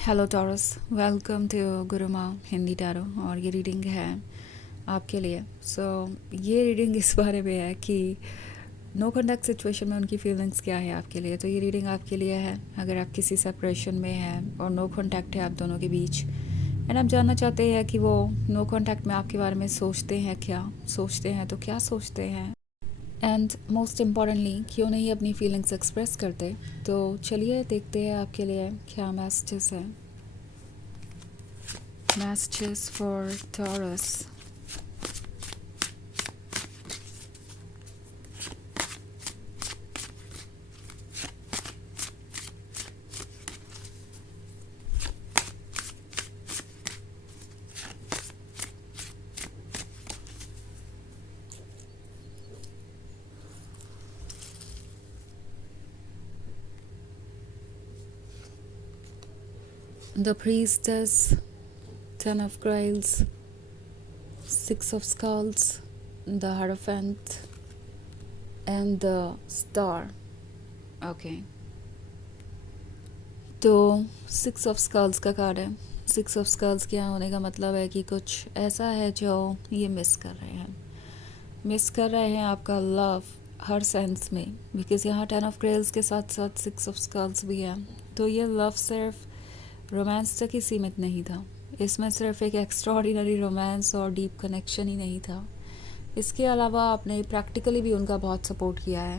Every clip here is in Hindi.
Hello Taurus, welcome to Guruma Hindi tarot. और ये रीडिंग है आपके लिए। ये रीडिंग इस बारे में है कि नो कॉन्टैक्ट सिचुएशन में उनकी फीलिंग्स क्या है आपके लिए। तो ये रीडिंग आपके लिए है अगर आप किसी सेपरेशन में हैं और नो कॉन्टैक्ट है आप दोनों के बीच, एंड आप जानना चाहते हैं कि वो नो कॉन्टैक्ट में आपके बारे में सोचते हैं, क्या सोचते हैं, तो क्या सोचते हैं, एंड मोस्ट इम्पॉर्टेंटली क्यों नहीं अपनी फीलिंग्स एक्सप्रेस करते। तो चलिए देखते हैं आपके लिए क्या मैसेजेस हैं। Messages for Taurus. The Priestess, Ten of Grails, Six of Skulls, the Hierophant, and the Star. Okay. तो सिक्स ऑफ स्कल्स का कार्ड है। सिक्स ऑफ स्कल्स के यहाँ होने का मतलब है कि कुछ ऐसा है जो ये मिस कर रहे हैं, आपका लव हर सेंस में, बिकॉज यहाँ टेन ऑफ ग्रेल्स के साथ साथ सिक्स ऑफ स्कल्स भी है। तो ये लव सिर्फ रोमांस तक ही सीमित नहीं था, इसमें सिर्फ एक एक्स्ट्राऑर्डिनरी रोमांस और डीप कनेक्शन ही नहीं था, इसके अलावा आपने प्रैक्टिकली भी उनका बहुत सपोर्ट किया है।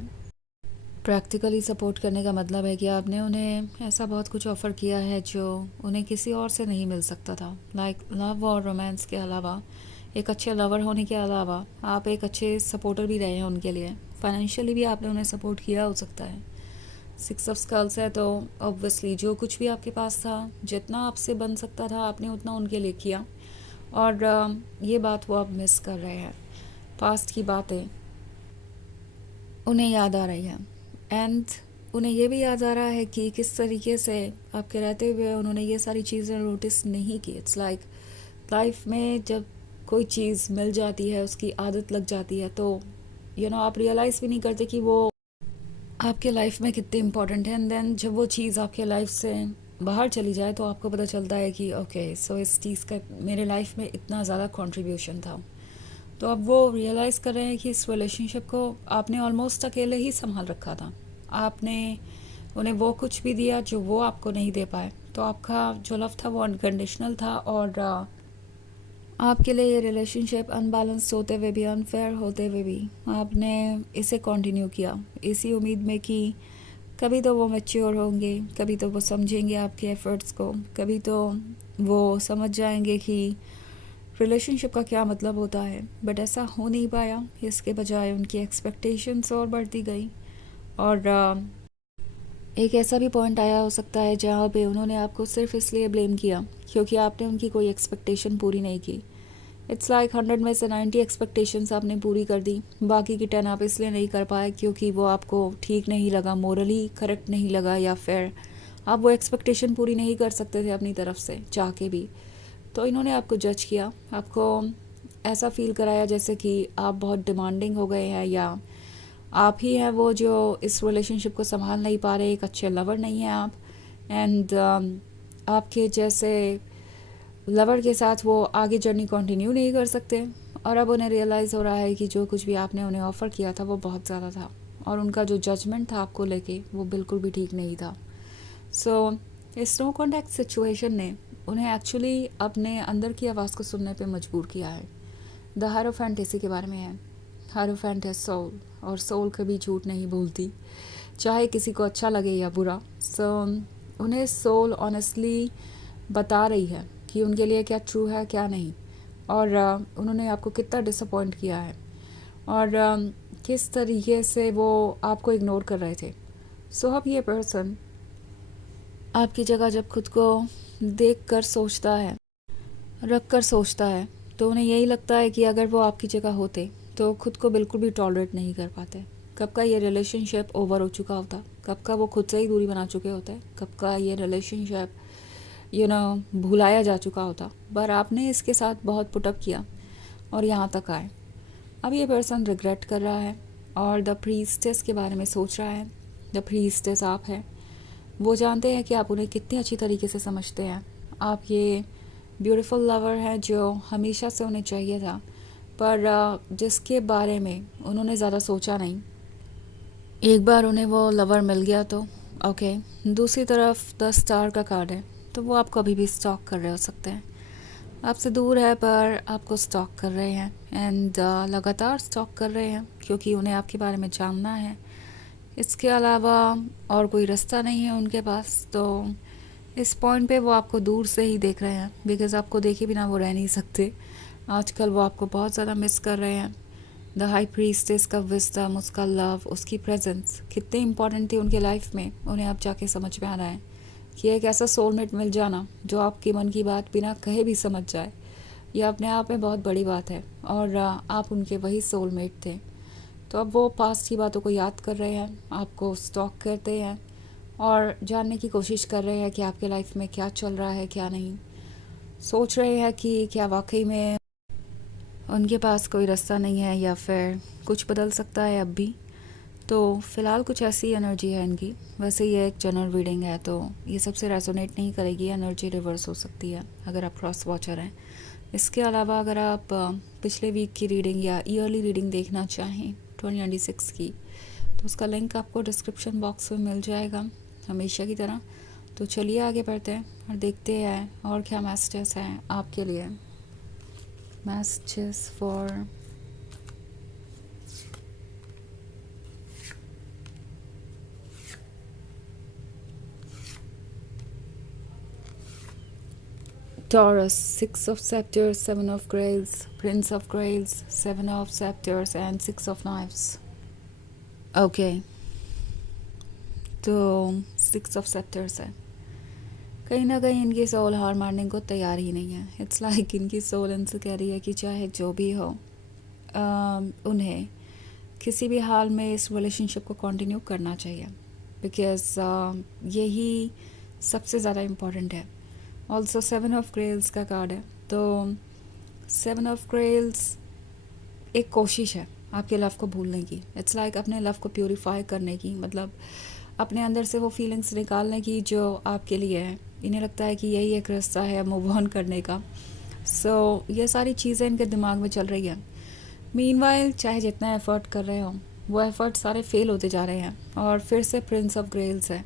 प्रैक्टिकली सपोर्ट करने का मतलब है कि आपने उन्हें ऐसा बहुत कुछ ऑफ़र किया है जो उन्हें किसी और से नहीं मिल सकता था। लाइक लव और रोमांस के अलावा, एक अच्छे लवर होने के अलावा आप एक अच्छे सपोर्टर भी रहे हैं उनके लिए। फाइनेंशियली भी आपने उन्हें सपोर्ट किया हो सकता है। सिक्स ऑफ स्कल्स है तो ऑब्वियसली जो कुछ भी आपके पास था, जितना आपसे बन सकता था आपने उतना उनके लिए किया। और ये बात वो अब मिस कर रहे हैं। पास्ट की बातें उन्हें याद आ रही है, एंड उन्हें ये भी याद आ रहा है कि किस तरीके से आपके रहते हुए उन्होंने ये सारी चीज़ें नोटिस नहीं की। इट्स लाइक लाइफ में जब कोई चीज़ मिल जाती है, उसकी आदत लग जाती है, तो आप रियलाइज़ भी नहीं करते कि वो आपके लाइफ में कितने इम्पोर्टेंट है। एंड देन जब वो चीज़ आपके लाइफ से बाहर चली जाए तो आपको पता चलता है कि ओके, सो इस चीज़ का मेरे लाइफ में इतना ज़्यादा कंट्रीब्यूशन था। तो अब वो रियलाइज़ कर रहे हैं कि इस रिलेशनशिप को आपने ऑलमोस्ट अकेले ही संभाल रखा था। आपने उन्हें वो कुछ भी दिया जो वो आपको नहीं दे पाए। तो आपका जो लव था वो अनकंडीशनल था, और आपके लिए ये रिलेशनशिप अनबैलेंस होते हुए भी, अनफेयर होते हुए भी आपने इसे कंटिन्यू किया, इसी उम्मीद में कि कभी तो वो मैच्योर होंगे, कभी तो वो समझेंगे आपके एफ़र्ट्स को, कभी तो वो समझ जाएंगे कि रिलेशनशिप का क्या मतलब होता है। बट ऐसा हो नहीं पाया, इसके बजाय उनकी एक्सपेक्टेशंस और बढ़ती गई। और एक ऐसा भी पॉइंट आया हो सकता है जहाँ पे उन्होंने आपको सिर्फ इसलिए ब्लेम किया क्योंकि आपने उनकी कोई एक्सपेक्टेशन पूरी नहीं की। इट्स लाइक 100 में से 90 एक्सपेक्टेशंस आपने पूरी कर दी, बाकी की 10 आप इसलिए नहीं कर पाए क्योंकि वो आपको ठीक नहीं लगा, मोरली करेक्ट नहीं लगा, या फिर आप वो एक्सपेक्टेशन पूरी नहीं कर सकते थे अपनी तरफ से चाह के भी। तो इन्होंने आपको जज किया, आपको ऐसा फील कराया जैसे कि आप बहुत डिमांडिंग हो गए हैं, या आप ही हैं वो जो इस रिलेशनशिप को संभाल नहीं पा रहे, एक अच्छे लवर नहीं हैं आप। एंड आपके जैसे लवर के साथ वो आगे जर्नी कंटिन्यू नहीं कर सकते। और अब उन्हें रियलाइज़ हो रहा है कि जो कुछ भी आपने उन्हें ऑफ़र किया था वो बहुत ज़्यादा था, और उनका जो जजमेंट था आपको लेके वो बिल्कुल भी ठीक नहीं था। सो इस नो कॉन्टैक्ट सिचुएशन ने उन्हें एक्चुअली अपने अंदर की आवाज़ को सुनने पे मजबूर किया है। द हायरोफेंट इसी के बारे में है। हायरोफेंट है सोल, और सोल कभी झूठ नहीं बोलती, चाहे किसी को अच्छा लगे या बुरा। उन्हें सोल ऑनेस्टली बता रही है कि उनके लिए क्या ट्रू है क्या नहीं, और उन्होंने आपको कितना डिसअपॉइंट किया है, और किस तरीके से वो आपको इग्नोर कर रहे थे। अब ये पर्सन आपकी जगह जब खुद को देख कर सोचता है, रख कर सोचता है, तो उन्हें यही लगता है कि अगर वो आपकी जगह होते तो खुद को बिल्कुल भी टॉलरेट नहीं कर पाते। कब का ये रिलेशनशिप ओवर हो चुका होता, कब का वो खुद से ही दूरी बना चुके होते, कब का ये रिलेशनशिप भुलाया जा चुका होता। पर आपने इसके साथ बहुत पुटअप किया और यहाँ तक आए। अब ये पर्सन रिग्रेट कर रहा है और द प्रीस्टेस के बारे में सोच रहा है। द प्रीस्टेस आप है, वो जानते हैं कि आप उन्हें कितनी अच्छी तरीके से समझते हैं। आप ये ब्यूटीफुल लवर हैं जो हमेशा से उन्हें चाहिए था, पर जिसके बारे में उन्होंने ज़्यादा सोचा नहीं। एक बार उन्हें वो लवर मिल गया तो ओके। दूसरी तरफ 10 स्टार का कार्ड है, तो वो आपको अभी भी स्टॉक कर रहे हो सकते हैं। आपसे दूर है पर आपको स्टॉक कर रहे हैं, एंड लगातार स्टॉक कर रहे हैं क्योंकि उन्हें आपके बारे में जानना है। इसके अलावा और कोई रास्ता नहीं है उनके पास, तो इस पॉइंट पे वो आपको दूर से ही देख रहे हैं, बिकॉज़ आपको देखे बिना वो रह नहीं सकते। आजकल वो आपको बहुत ज़्यादा मिस कर रहे हैं। द हाई प्रीस्टेस का विज़डम, उसका लव, उसकी प्रेजेंस कितने इंपॉर्टेंट थी उनके लाइफ में, उन्हें अब जाके समझ में आ रहा है कि एक ऐसा सोलमेट मिल जाना जो आपके मन की बात बिना कहे भी समझ जाए, यह अपने आप में बहुत बड़ी बात है। और आप उनके वही सोलमेट थे। तो अब वो पास्ट की बातों को याद कर रहे हैं, आपको स्टॉक करते हैं और जानने की कोशिश कर रहे हैं कि आपके लाइफ में क्या चल रहा है क्या नहीं। सोच रहे हैं कि क्या वाकई में उनके पास कोई रास्ता नहीं है या फिर कुछ बदल सकता है अब भी। तो फ़िलहाल कुछ ऐसी एनर्जी है इनकी। वैसे ये एक जनरल रीडिंग है, तो ये सबसे रेजोनेट नहीं करेगी, एनर्जी रिवर्स हो सकती है अगर आप क्रॉस वॉचर हैं। इसके अलावा अगर आप पिछले वीक की रीडिंग या ईयरली रीडिंग देखना चाहें 2026 की, तो उसका लिंक आपको डिस्क्रिप्शन बॉक्स में मिल जाएगा हमेशा की तरह। तो चलिए आगे बढ़ते हैं और देखते हैं और क्या मैसेजेस हैं आपके लिए। Messages for Taurus, 6 of Scepters, 7 of Grails, Prince of Grails, 7 of Scepters and 6 of Knives. Okay, तो 6 of Scepters है। कहीं ना कहीं इनकी सोल हार मारने को तैयार ही नहीं है। इट्स लाइक इनकी सोल इनसे कह रही है कि चाहे जो भी हो, उन्हें किसी भी हाल में इस रिलेशनशिप को कंटिन्यू करना चाहिए, बिकॉज़ यही सबसे ज़्यादा इम्पोर्टेंट है। ऑल्सो 7 ऑफ ग्रेल्स का कार्ड है, तो 7 ऑफ ग्रेल्स एक कोशिश है आपके लव को भूलने की। इट्स लाइक अपने लव को प्योरीफाई करने की, मतलब अपने अंदर से वो फीलिंग्स निकालने की जो आपके लिए है। इन्हें लगता है कि यही एक रास्ता है मूव ऑन करने का। सो ये सारी चीज़ें इनके दिमाग में चल रही है। मीनवाइल चाहे जितना एफ़र्ट कर रहे हो, वो एफ़र्ट सारे फेल होते जा रहे हैं और फिर से प्रिंस ऑफ ग्रेल्स है।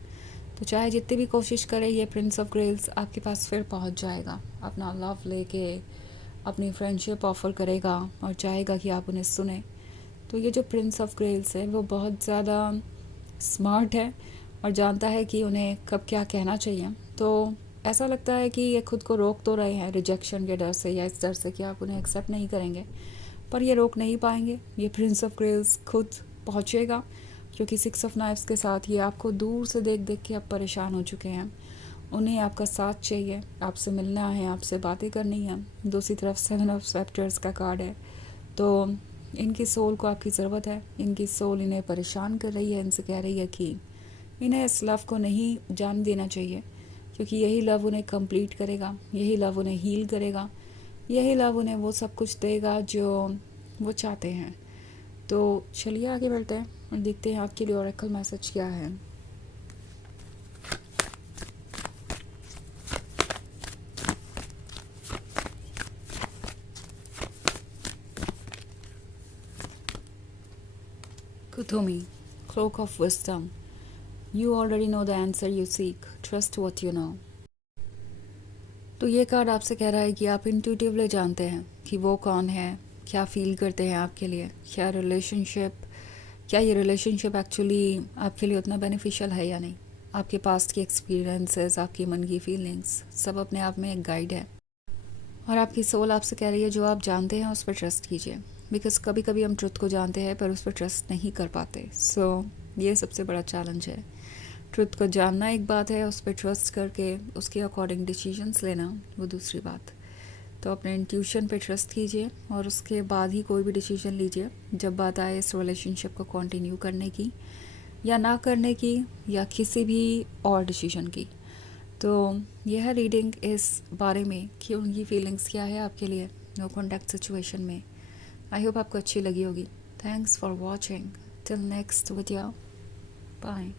तो चाहे जितनी भी कोशिश करे, ये प्रिंस ऑफ ग्रेल्स आपके पास फिर पहुंच जाएगा, अपना लव लेके अपनी फ्रेंडशिप ऑफ़र करेगा और चाहेगा कि आप उन्हें सुने। तो ये जो प्रिंस ऑफ ग्रेल्स है वो बहुत ज़्यादा स्मार्ट है और जानता है कि उन्हें कब क्या कहना चाहिए। तो ऐसा लगता है कि ये खुद को रोक तो रहे हैं रिजेक्शन के डर से या इस डर से कि आप उन्हें एक्सेप्ट नहीं करेंगे, पर ये रोक नहीं पाएंगे। ये प्रिंस ऑफ ग्रेल्स खुद पहुँचेगा, क्योंकि 6 ऑफ नाइफ्स के साथ ये आपको दूर से देख देख के अब परेशान हो चुके हैं। उन्हें आपका साथ चाहिए, आपसे मिलना है, आपसे बातें करनी है। दूसरी तरफ 7 ऑफ स्पेक्टर्स का कार्ड है, तो इनकी सोल को आपकी ज़रूरत है। इनकी सोल इन्हें परेशान कर रही है, इनसे कह रही है कि इन्हें इस लव को नहीं जान देना चाहिए, क्योंकि यही लव उन्हें कंप्लीट करेगा, यही लव उन्हें हील करेगा, यही लव उन्हें वो सब कुछ देगा जो वो चाहते हैं। तो चलिए आगे बढ़ते हैं और देखते हैं आपके लिए ओरेकल मैसेज क्या है। Kuthumi, Cloak of Wisdom. You already know the answer you seek. Trust what you know. तो ये कार्ड आपसे कह रहा है कि आप इंट्यूटिवली जानते हैं कि वो कौन है, क्या फील करते हैं आपके लिए, क्या ये रिलेशनशिप एक्चुअली आपके लिए उतना बेनिफिशियल है या नहीं। आपके पास्ट की एक्सपीरियंसेस, आपकी मन की फीलिंग्स सब अपने आप में एक गाइड है। और आपकी सोल आपसे कह रही है जो आप जानते हैं उस पर ट्रस्ट कीजिए, बिकॉज़ कभी कभी हम ट्रुथ को जानते हैं पर उस पर ट्रस्ट नहीं कर पाते। सो ये सबसे बड़ा चैलेंज है। ट्रुथ को जानना एक बात है, उस पर ट्रस्ट करके उसके अकॉर्डिंग डिसीजंस लेना वो दूसरी बात। तो अपने इंट्यूशन पे ट्रस्ट कीजिए और उसके बाद ही कोई भी डिसीजन लीजिए जब बात आए इस रिलेशनशिप को कंटिन्यू करने की या ना करने की या किसी भी और डिसीजन की। तो यह है रीडिंग इस बारे में कि उनकी फीलिंग्स क्या है आपके लिए नो कॉन्टैक्ट सिचुएशन में। आई होप आपको अच्छी लगी होगी। Thanks for watching. Till next video, bye.